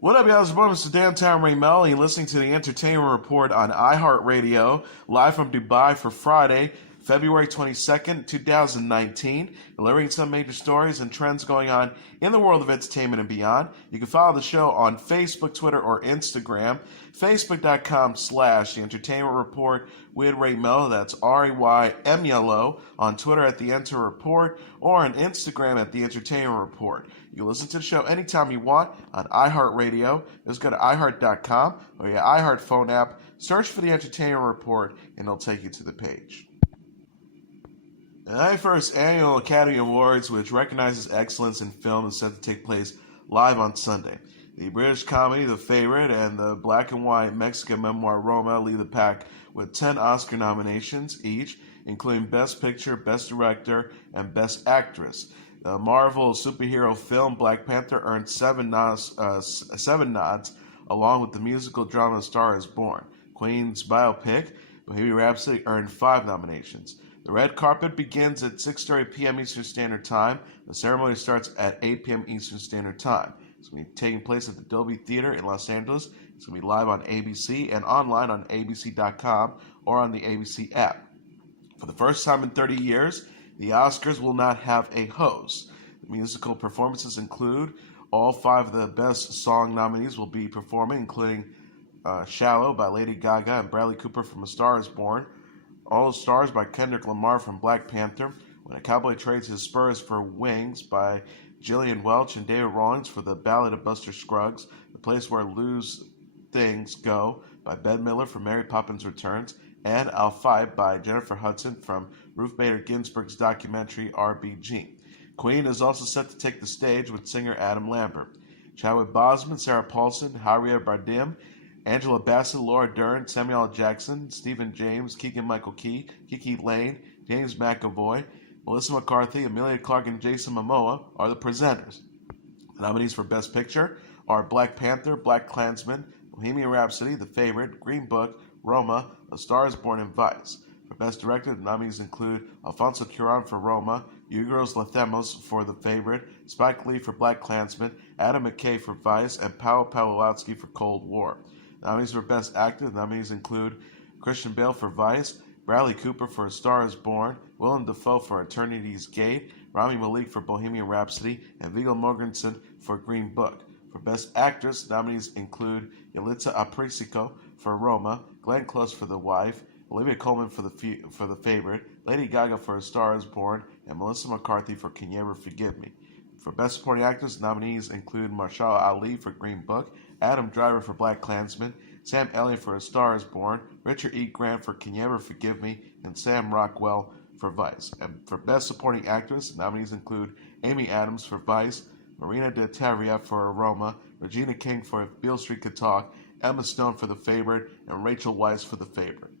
What up, y'all? It's your boy, Mr. Dan Taron Egerton. You're listening to the Entertainment Report on iHeartRadio, live from Dubai for Friday, February 22nd, 2019, delivering some major stories and trends going on in the world of entertainment and beyond. You can follow the show on Facebook, Twitter, or Instagram. Facebook.com/The Entertainment Report with Ray Melo. That's RAYMELO. On Twitter at The Enter Report or on Instagram at The Entertainment Report. You can listen to the show anytime you want on iHeartRadio. Just go to iHeart.com or your iHeart phone app. Search for The Entertainment Report and it'll take you to the page. The 91st Annual Academy Awards, which recognizes excellence in film, is set to take place live on Sunday. The British comedy The Favorite and the black and white Mexican memoir Roma lead the pack with 10 Oscar nominations each, including Best Picture, Best Director, and Best Actress. The Marvel superhero film Black Panther earned seven nods, along with the musical drama Star is Born. Queen's biopic, Bohemian Rhapsody, earned 5 nominations. The red carpet begins at 6:30 p.m. Eastern Standard Time. The ceremony starts at 8 p.m. Eastern Standard Time. It's going to be taking place at the Dolby Theater in Los Angeles. It's going to be live on ABC and online on abc.com or on the ABC app. For the first time in 30 years, the Oscars will not have a host. The musical performances include all 5 of the Best Song nominees will be performing, including Shallow by Lady Gaga and Bradley Cooper from A Star is Born, All Stars by Kendrick Lamar from Black Panther, When a Cowboy Trades His Spurs for Wings by Gillian Welch and David Rawlings for The Ballad of Buster Scruggs, The Place Where Loose Things Go by Ben Miller from Mary Poppins Returns, and I'll Fight by Jennifer Hudson from Ruth Bader Ginsburg's documentary RBG. Queen is also set to take the stage with singer Adam Lambert. Chadwick Boseman, Sarah Paulson, Javier Bardem, Angela Bassett, Laura Dern, Samuel L. Jackson, Stephen James, Keegan-Michael Key, Kiki Lane, James McAvoy, Melissa McCarthy, Emilia Clarke, and Jason Momoa are the presenters. The nominees for Best Picture are Black Panther, BlacKkKlansman, Bohemian Rhapsody, The Favorite, Green Book, Roma, A Star is Born, and Vice. For Best Director, the nominees include Alfonso Cuarón for Roma, Yorgos Lanthimos for The Favorite, Spike Lee for BlacKkKlansman, Adam McKay for Vice, and Paweł Pawłowski for Cold War. The nominees for Best Actor, the nominees include Christian Bale for Vice, Bradley Cooper for A Star is Born, Willem Dafoe for Eternity's Gate, Rami Malek for Bohemian Rhapsody, and Viggo Mortensen for Green Book. For Best Actress, the nominees include Yalitza Aparicio for Roma, Glenn Close for The Wife, Olivia Colman for The Favorite, Lady Gaga for A Star is Born, and Melissa McCarthy for Can You Ever Forgive Me. For Best Supporting Actress, nominees include Mahershala Ali for Green Book, Adam Driver for BlacKkKlansman, Sam Elliott for A Star is Born, Richard E. Grant for Can You Ever Forgive Me, and Sam Rockwell for Vice. And for Best Supporting Actress, nominees include Amy Adams for Vice, Marina de Tavira for Roma, Regina King for If Beale Street Could Talk, Emma Stone for The Favorite, and Rachel Weisz for The Favorite.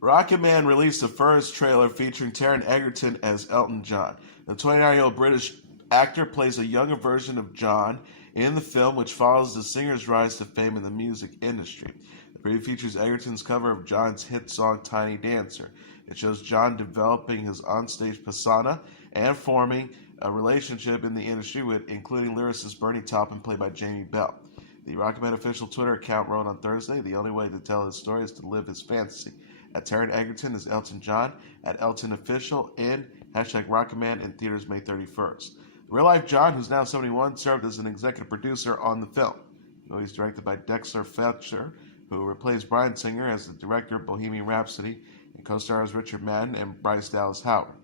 Rocketman released the first trailer featuring Taron Egerton as Elton John. The 29-year-old British actor plays a younger version of John in the film, which follows the singer's rise to fame in the music industry. The preview features Egerton's cover of John's hit song Tiny Dancer. It shows John developing his onstage persona and forming a relationship in the industry with including lyricist Bernie Taupin, played by Jamie Bell. The Rocketman official Twitter account wrote on Thursday, the only way to tell his story is to live his fantasy. At Taron Egerton is Elton John, at Elton Official, in #Rocketman in theaters May 31st. The real-life John, who's now 71, served as an executive producer on the film. The movie is directed by Dexter Fletcher, who replaced Bryan Singer as the director of Bohemian Rhapsody, and co-stars Richard Madden and Bryce Dallas Howard.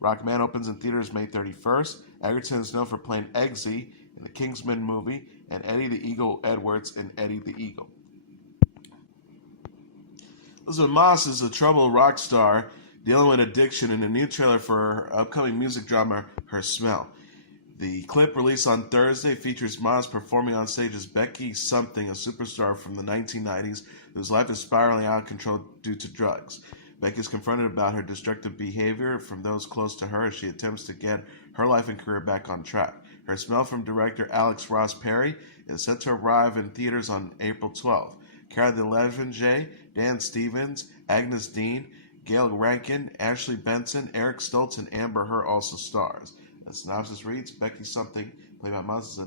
Rocketman opens in theaters May 31st. Egerton is known for playing Eggsy in the Kingsman movie and Eddie the Eagle Edwards in Eddie the Eagle. Elisabeth Moss is a troubled rock star dealing with addiction in a new trailer for her upcoming music drama, Her Smell. The clip released on Thursday features Moss performing on stage as Becky Something, a superstar from the 1990s whose life is spiraling out of control due to drugs. Becky is confronted about her destructive behavior from those close to her as she attempts to get her life and career back on track. Her Smell from director Alex Ross Perry is set to arrive in theaters on April 12th. Cara Delevingne, Dan Stevens, Agnes Dean, Gail Rankin, Ashley Benson, Eric Stoltz, and Amber Heard also stars. The synopsis reads, Becky Something, played by Moss, is a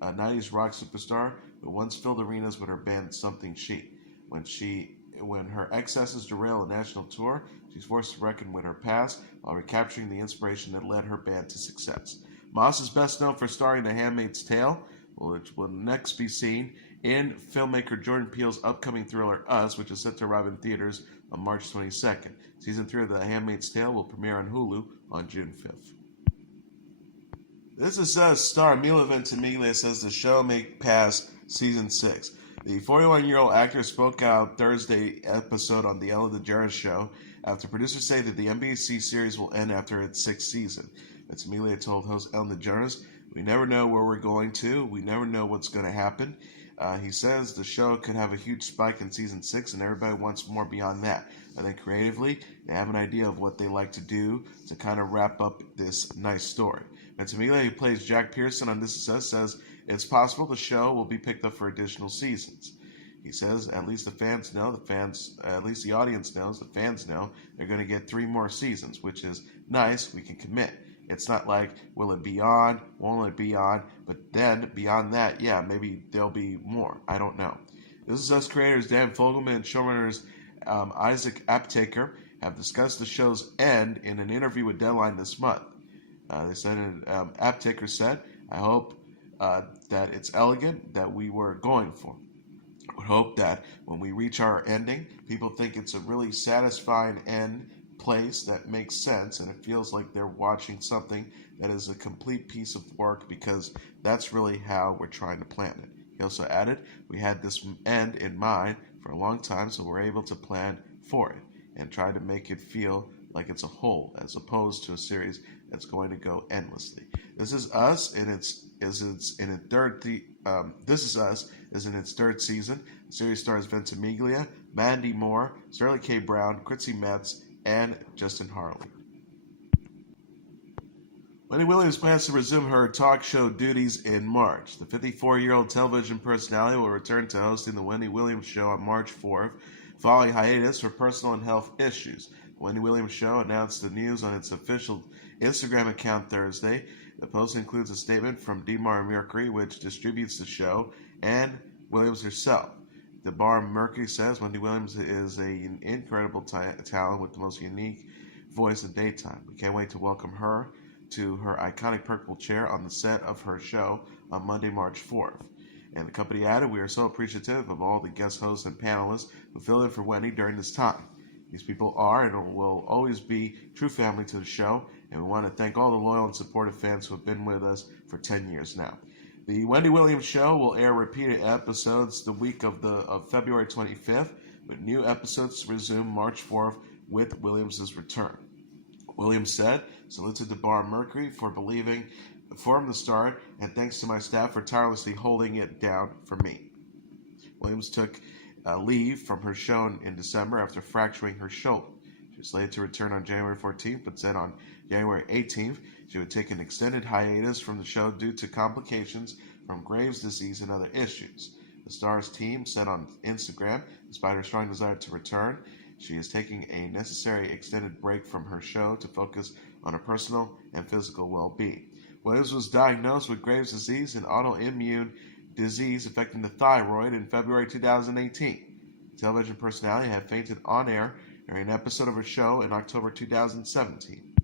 a 90s rock superstar who once filled arenas with her band Something She. When her excesses derail a national tour, she's forced to reckon with her past while recapturing the inspiration that led her band to success. Moss is best known for starring in The Handmaid's Tale, which will next be seen in filmmaker Jordan Peele's upcoming thriller Us, which is set to arrive in theaters on March 22nd. Season 3 of The Handmaid's Tale will premiere on Hulu on June 5th. This is Us star Milo Ventimiglia says the show may pass Season 6. The 41-year-old actor spoke out Thursday episode on The Ellen DeGeneres Show after producers say that the NBC series will end after its 6th season. Ventimiglia told host Ellen DeGeneres, "We never know where we're going to. We never know what's going to happen." He says the show could have a huge spike in Season 6 and everybody wants more beyond that. I think creatively, they have an idea of what they like to do to kind of wrap up this nice story. Ventimiglia, who plays Jack Pearson on This Is Us, says it's possible the show will be picked up for additional seasons. He says at least the audience knows, the fans know they're going to get 3 more seasons, which is nice. We can commit. It's not like, will it be on, won't it be on, but then beyond that, yeah, maybe there'll be more. I don't know. This Is Us creators Dan Fogelman and showrunners Isaac Aptaker have discussed the show's end in an interview with Deadline this month. They said, Aptaker said, "I hope that it's elegant that we were going for. I would hope that when we reach our ending, people think it's a really satisfying end place that makes sense and it feels like they're watching something that is a complete piece of work because that's really how we're trying to plan it." He also added, "We had this end in mind for a long time, so we're able to plan for it and try to make it feel like it's a whole as opposed to a series that's going to go endlessly." This Is Us in its third season. The series stars Ventimiglia, Mandy Moore, Sterling K. Brown, Chrissy Metz, and Justin Harley. Wendy Williams plans to resume her talk show duties in March. The 54-year-old television personality will return to hosting the Wendy Williams Show on March 4th, following hiatus for personal and health issues. The Wendy Williams Show announced the news on its official Instagram account Thursday. The post includes a statement from DeMar Mercury, which distributes the show, and Williams herself. DeMar Mercury says Wendy Williams is an incredible talent with the most unique voice in daytime. We can't wait to welcome her to her iconic purple chair on the set of her show on Monday, March 4th. And the company added, "We are so appreciative of all the guest hosts and panelists who fill in for Wendy during this time. These people are and will always be true family to the show, and we want to thank all the loyal and supportive fans who have been with us for 10 years now." The Wendy Williams Show will air repeated episodes the week of February 25th, with new episodes to resume March 4th with Williams' return. Williams said, "Salute to DeMar Mercury for believing from the start, and thanks to my staff for tirelessly holding it down for me." Williams took leave from her show in December after fracturing her shoulder. She was slated to return on January 14th, but said on January 18th she would take an extended hiatus from the show due to complications from Graves' disease and other issues. The star's team said on Instagram, despite her strong desire to return, she is taking a necessary extended break from her show to focus on her personal and physical well-being. Williams was diagnosed with Graves' disease, an autoimmune disease affecting the thyroid, in February 2018. The television personality had fainted on air during an episode of her show in October 2017.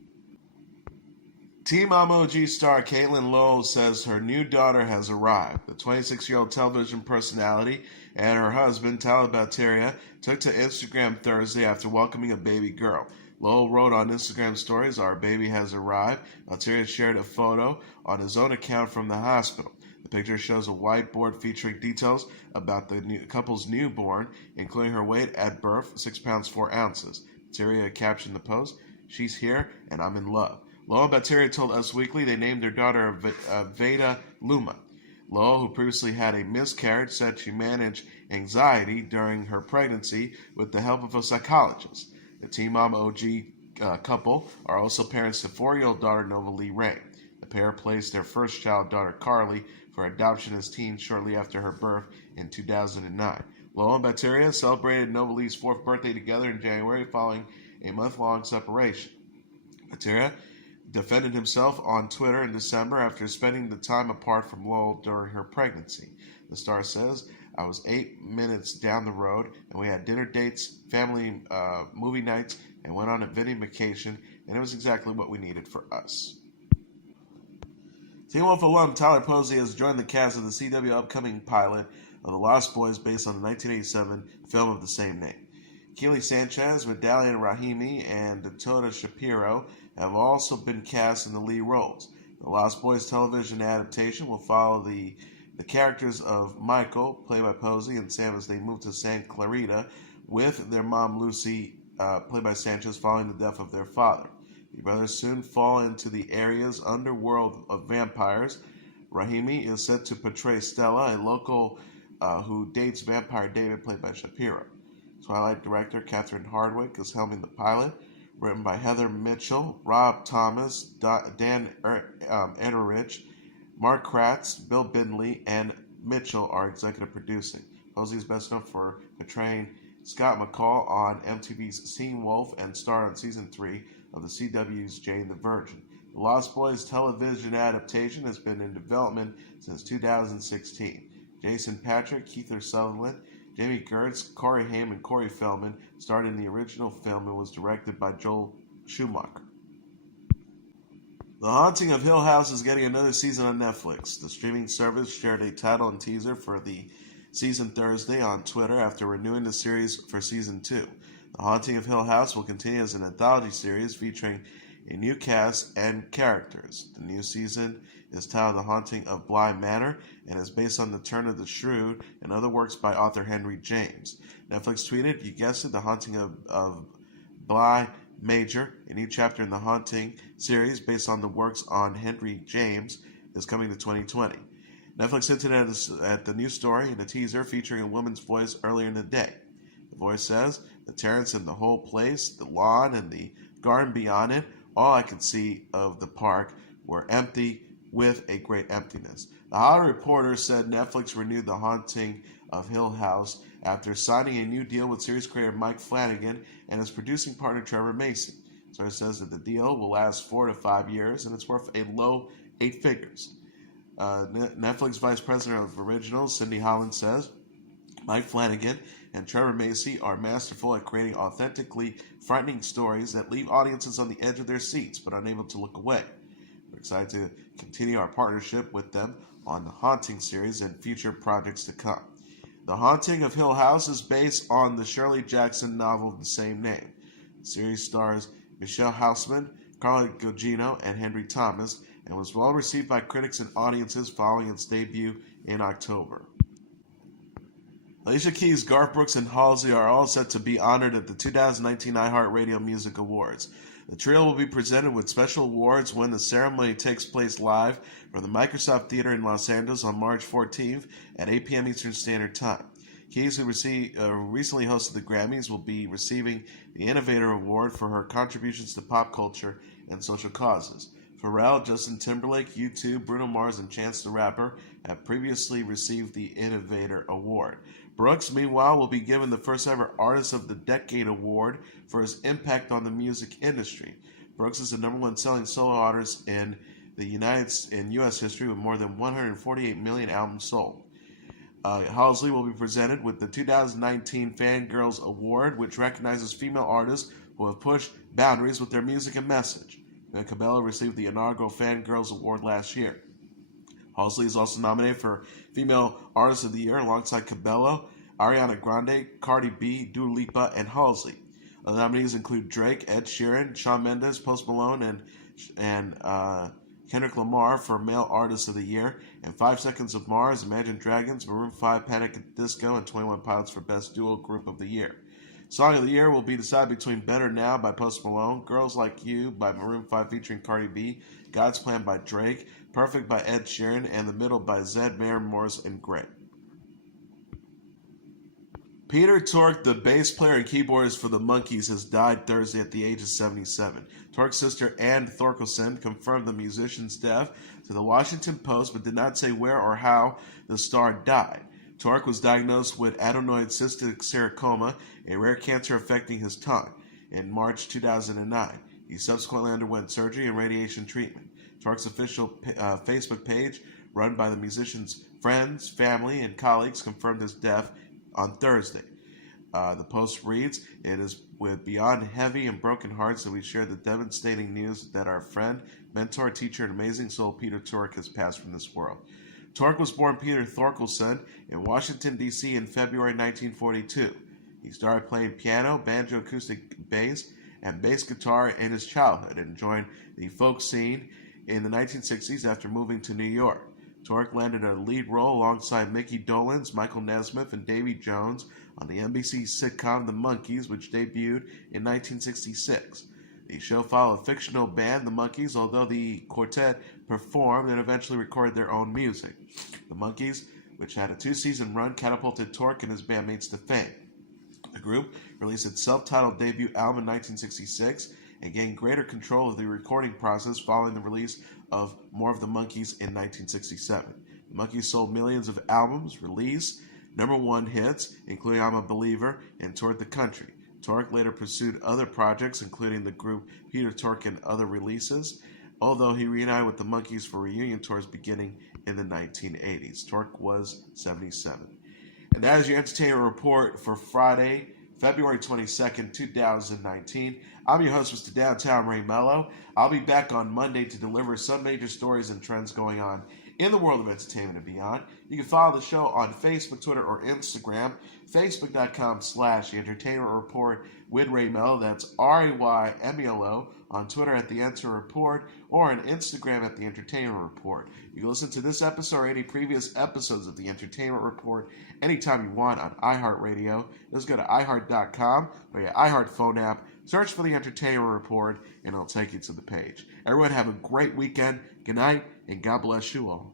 Teen Mom OG star Catelynn Lowell says her new daughter has arrived. The 26-year-old television personality and her husband, Tyler Batteria, took to Instagram Thursday after welcoming a baby girl. Lowell wrote on Instagram stories, "Our baby has arrived." Batteria shared a photo on his own account from the hospital. The picture shows a whiteboard featuring details about the couple's newborn, including her weight at birth, 6 pounds 4 ounces. Batteria captioned the post, "She's here and I'm in love." Lowell and Batteria told Us Weekly they named their daughter Veda Luma. Lowell, who previously had a miscarriage, said she managed anxiety during her pregnancy with the help of a psychologist. The Teen Mom OG couple are also parents to 4-year-old daughter Nova Lee Ray. The pair placed their first child, daughter Carly, for adoption as teens shortly after her birth in 2009. Lowell and Batteria celebrated Nova Lee's 4th birthday together in January following a month-long separation. Batteria defended himself on Twitter in December after spending the time apart from Lowell during her pregnancy. The star says, "I was 8 minutes down the road, and we had dinner dates, family movie nights, and went on a vacation, and it was exactly what we needed for us." Teen Wolf alum Tyler Posey has joined the cast of the CW upcoming pilot of The Lost Boys based on the 1987 film of the same name. Keely Sanchez, Medallion Rahimi, and Dakota Shapiro have also been cast in the lead roles. The Lost Boys television adaptation will follow the characters of Michael, played by Posey, and Sam as they move to Santa Clarita with their mom Lucy, played by Sanchez, following the death of their father. The brothers soon fall into the area's underworld of vampires. Rahimi is set to portray Stella, a local who dates vampire David, played by Shapiro. Twilight director Catherine Hardwicke is helming the pilot, written by Heather Mitchell, Rob Thomas, Dan Ederich, Mark Kratz, Bill Bindley, and Mitchell are executive producing. Posey is best known for portraying Scott McCall on MTV's Teen Wolf and starred on Season 3 of the CW's Jane the Virgin. The Lost Boys television adaptation has been in development since 2016. Jason Patrick, Keith Sutherland, Jamie Gertz, Corey Haim, and Corey Feldman starred in the original film and was directed by Joel Schumacher. The Haunting of Hill House is getting another season on Netflix. The streaming service shared a title and teaser for the season Thursday on Twitter after renewing the series for Season 2. The Haunting of Hill House will continue as an anthology series featuring a new cast and characters. The new season is titled The Haunting of Bly Manor and is based on The Turn of the Shrew and other works by author Henry James. Netflix tweeted, "You guessed it, The Haunting of Bly Major, a new chapter in the Haunting series based on the works on Henry James, is coming to 2020. Netflix hinted at the new story in a teaser featuring a woman's voice earlier in the day. The voice says, "The terrace and the whole place, the lawn and the garden beyond it, all I could see of the park were empty with a great emptiness." The Hollywood Reporter said Netflix renewed The Haunting of Hill House after signing a new deal with series creator Mike Flanagan and his producing partner Trevor Mason. The source says that the deal will last 4 to 5 years and it's worth a low 8 figures. Netflix Vice President of Originals Cindy Holland says, "Mike Flanagan and Trevor Macy are masterful at creating authentically frightening stories that leave audiences on the edge of their seats but unable to look away. We're excited to continue our partnership with them on the Haunting series and future projects to come." The Haunting of Hill House is based on the Shirley Jackson novel of the same name. The series stars Michelle Houseman, Carla Gugino, and Henry Thomas, and was well received by critics and audiences following its debut in October. Alicia Keys, Garth Brooks, and Halsey are all set to be honored at the 2019 iHeartRadio Music Awards. The trio will be presented with special awards when the ceremony takes place live from the Microsoft Theater in Los Angeles on March 14th at 8 p.m. Eastern Standard Time. Keys, who recently hosted the Grammys, will be receiving the Innovator Award for her contributions to pop culture and social causes. Pharrell, Justin Timberlake, U2, Bruno Mars, and Chance the Rapper have previously received the Innovator Award. Brooks, meanwhile, will be given the first ever Artist of the Decade Award for his impact on the music industry. Brooks is the #1 selling solo artist in U.S. history with more than 148 million albums sold. Halsey will be presented with the 2019 Fangirls Award, which recognizes female artists who have pushed boundaries with their music and message. Cabello received the inaugural Fangirls Award last year. Halsey is also nominated for Female Artist of the Year alongside Cabello, Ariana Grande, Cardi B, Dua Lipa, and Halsey. Other nominees include Drake, Ed Sheeran, Shawn Mendes, Post Malone, and Kendrick Lamar for Male Artist of the Year, and 5 Seconds of Mars, Imagine Dragons, Maroon 5, Panic at the Disco, and 21 Pilots for Best Duo Group of the Year. Song of the Year will be decided between Better Now by Post Malone, Girls Like You by Maroon 5 featuring Cardi B, God's Plan by Drake, Perfect by Ed Sheeran, and The Middle by Zed, Mary Morris, and Gray. Peter Tork, the bass player and keyboardist for the Monkees, has died Thursday at the age of 77. Tork's sister Ann Thorkelson confirmed the musician's death to the Washington Post but did not say where or how the star died. Tork was diagnosed with adenoid cystic sarcoma, a rare cancer affecting his tongue, in March 2009. He subsequently underwent surgery and radiation treatment. Tork's official Facebook page, run by the musician's friends, family, and colleagues, confirmed his death on Thursday. The post reads, "It is with beyond heavy and broken hearts that we share the devastating news that our friend, mentor, teacher, and amazing soul Peter Tork has passed from this world." Tork was born Peter Thorkelson in Washington, D.C. in February 1942. He started playing piano, banjo, acoustic bass, and bass guitar in his childhood and joined the folk scene in the 1960s after moving to New York. Tork landed a lead role alongside Mickey Dolenz, Michael Nesmith, and Davy Jones on the NBC sitcom The Monkees, which debuted in 1966. The show followed a fictional band, The Monkees, although the quartet performed and eventually recorded their own music. The Monkees, which had a 2-season run, catapulted Tork and his bandmates to fame. The group released its self-titled debut album in 1966 and gained greater control of the recording process following the release of More of the Monkees in 1967. The Monkees sold millions of albums, released #1 hits, including I'm a Believer, and toured the country. Tork later pursued other projects, including the group Peter Tork and other releases, although he reunited with the Monkees for reunion tours beginning in the 1980s. Tork was 77. And that is your entertainment report for Friday, February 22nd, 2019. I'm your host, Mr. Downtown Ray Melo. I'll be back on Monday to deliver some major stories and trends going on in the world of entertainment and beyond. You can follow the show on Facebook, Twitter, or Instagram. Facebook.com/The Entertainment Report with Ray Melo. That's RAYMELO. On Twitter at The Enter Report, or on Instagram at The Entertainment Report. You can listen to this episode or any previous episodes of The Entertainment Report anytime you want on iHeartRadio. Just go to iHeart.com or your iHeart phone app, search for The Entertainment Report, and it'll take you to the page. Everyone have a great weekend. Good night, and God bless you all.